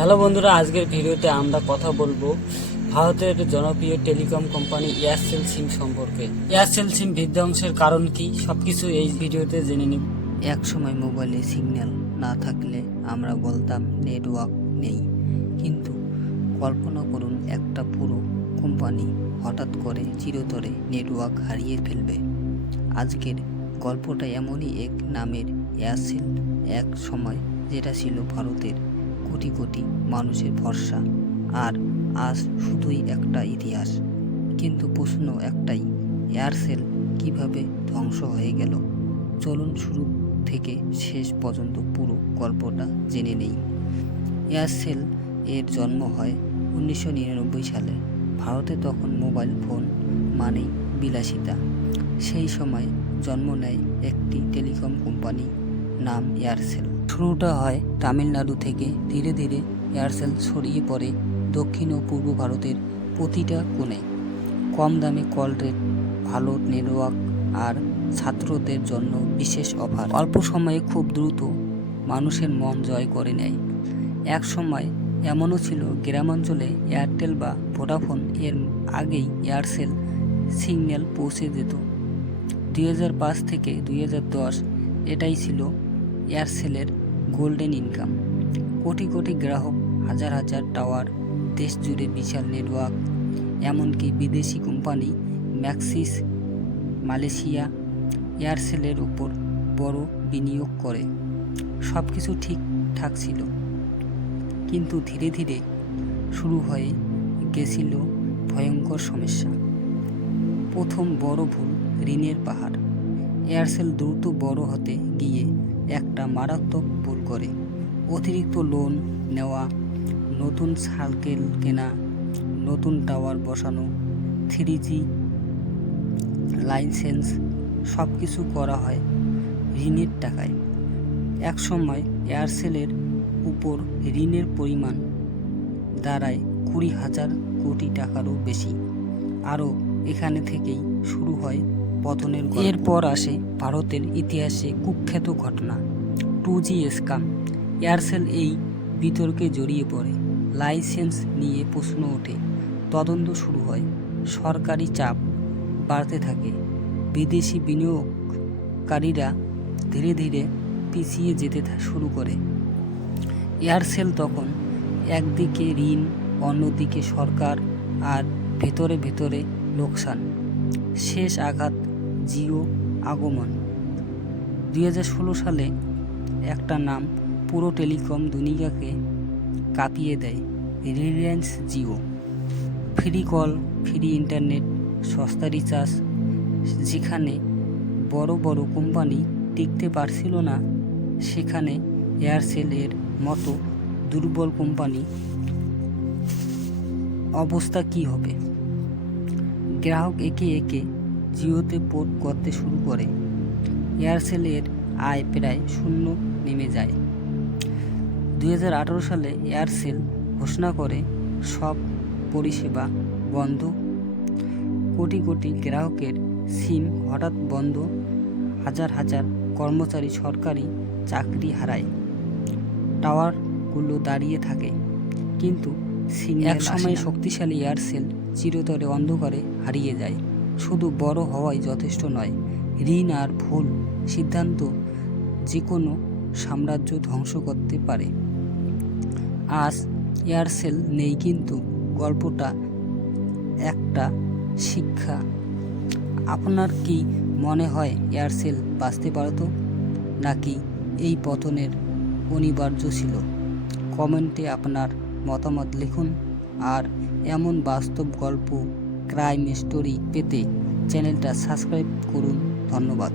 Hello বন্ধুরা, আজকের ভিডিওতে আমরা কথা বলব ভারতের একটি জনপ্রিয় টেলিকম কোম্পানি এয়ারসেল সিম সম্পর্কে। এয়ারসেল সিম বিধ্বংসের কারণ কি? সবকিছু এই ভিডিওতে জেনে নিব। এক সময় মোবাইলে সিগন্যাল না থাকলে আমরা বলতাম নেটওয়ার্ক নেই। কিন্তু কল্পনা করুন, একটা পুরো কোম্পানি হঠাৎ করে চিরতরে নেটওয়ার্ক হারিয়ে ফেলবে। আজকের গল্পটা এমনই এক নামের এয়ারসেল এক সময়, যেটা ছিল ভারতের কোটি কোটি মানুষের ভরসা। আর আজ শুধুই একটা ইতিহাস। কিন্তু প্রশ্ন একটাই এয়ারসেল কীভাবে ধ্বংস হয়ে গেল? চলুন শুরু থেকে শেষ পর্যন্ত পুরো গল্পটা জেনে নেই। এয়ারসেল এর জন্ম হয় উনিশশো নিরানব্বই সালে। ভারতে তখন মোবাইল ফোন মানেই বিলাসিতা। সেই সময় জন্ম নেয় একটি টেলিকম কোম্পানি নাম এয়ারসেল শুরুটা হয় তামিলনাড়ু থেকে। ধীরে ধীরে এয়ারসেল ছড়িয়ে পড়ে দক্ষিণ ও পূর্ব ভারতের প্রতিটা কোণে। কম দামে কল রেট, ভালো নেটওয়ার্ক আর ছাত্রদের জন্য বিশেষ অফার। অল্প সময়ে খুব দ্রুত মানুষের মন জয় করে নেয়। এক সময় এমনও ছিল, গ্রামাঞ্চলে এয়ারটেল বা ভোডাফোন এর আগেই এয়ারসেল সিগন্যাল পৌঁছে যেত। দুই হাজার পাঁচ থেকে দুই হাজার দশ এটাই ছিল এয়ারসেলের গোল্ডেন ইনকাম। কোটি কোটি গ্রাহক, হাজার হাজার টাওয়ার দেশ জুড়ে বিশাল নেটওয়ার্ক, এমনকি বিদেশি কোম্পানি ম্যাক্সিস, মালয়েশিয়া, এয়ারসেলের উপর বড় বিনিয়োগ করে। সব কিছু ঠিকঠাক ছিল। কিন্তু ধীরে ধীরে শুরু হয়ে গেছিল ভয়ঙ্কর সমস্যা। প্রথম বড় ভুল ঋণের পাহাড়। এয়ারসেল দ্রুত বড় হতে গিয়ে একটা মারাত্মক ভুল করে। অতিরিক্ত লোন নেওয়া, নতুন সার্কেল কেনা, নতুন টাওয়ার বসানো থ্রি জি লাইসেন্স সব কিছু করা হয় ঋণের টাকায়। এক সময় এয়ারসেলের উপর ঋণের পরিমাণ দাঁড়ায় কুড়ি হাজার কোটি টাকারও বেশি। আরও এখানে থেকেই শুরু হয় পতনের এরপর আসে ভারতের ইতিহাসে কুখ্যাত ঘটনা টু জি স্কাম এয়ারসেল এই বিতর্কে জড়িয়ে পড়ে, লাইসেন্স নিয়ে প্রশ্ন ওঠে। তদন্ত শুরু হয়, সরকারি চাপ বাড়তে থাকে, বিদেশি বিনিয়োগকারীরা ধীরে ধীরে পিছিয়ে যেতে শুরু করে। এয়ারসেল তখন একদিকে ঋণ, অন্যদিকে সরকার আর ভেতরে ভেতরে লোকসান। শেষ আঘাত জিও আগমন। দুই হাজার ষোলো সালে একটা নাম পুরো টেলিকম দুনিয়াকে কাঁপিয়ে দেয় Reliance Jio. Free call, free internet, সস্তা রিচার্জ, যেখানে বড় বড় কোম্পানি টিকতে পারছিল না, সেখানে এয়ারসেলের মতো দুর্বল কোম্পানি অবস্থা কি হবে? গ্রাহক একে একে জিওতে পোর্ট করতে শুরু করে। এয়ারসেলের আয় প্রায় শূন্য নেমে যায়। দু হাজার আঠেরো সালে এয়ারসেল ঘোষণা করে সব পরিষেবা বন্ধ। কোটি কোটি গ্রাহকের সিম হঠাৎ বন্ধ হাজার হাজার কর্মচারী সরকারি চাকরি হারায়। টাওয়ারগুলো দাঁড়িয়ে থাকে কিন্তু সিম এক সময় শক্তিশালী এয়ারসেল চিরতরে অন্ধকারে হারিয়ে যায়। শুধু বড় হওয়াই যথেষ্ট নয়। ঋণ আর ভুল সিদ্ধান্ত যে কোনো সাম্রাজ্য ধ্বংস করতে পারে। আজ এয়ারসেল নেই কিন্তু গল্পটা একটা শিক্ষা। আপনার কি মনে হয় এয়ারসেল বাঁচতে পারত? নাকি এই পতনের অনিবার্য ছিল? কমেন্টে আপনার মতামত লিখুন। আর এমন বাস্তব গল্প ক্রাইম স্টোরি পেতে চ্যানেলটা সাবস্ক্রাইব করুন। ধন্যবাদ।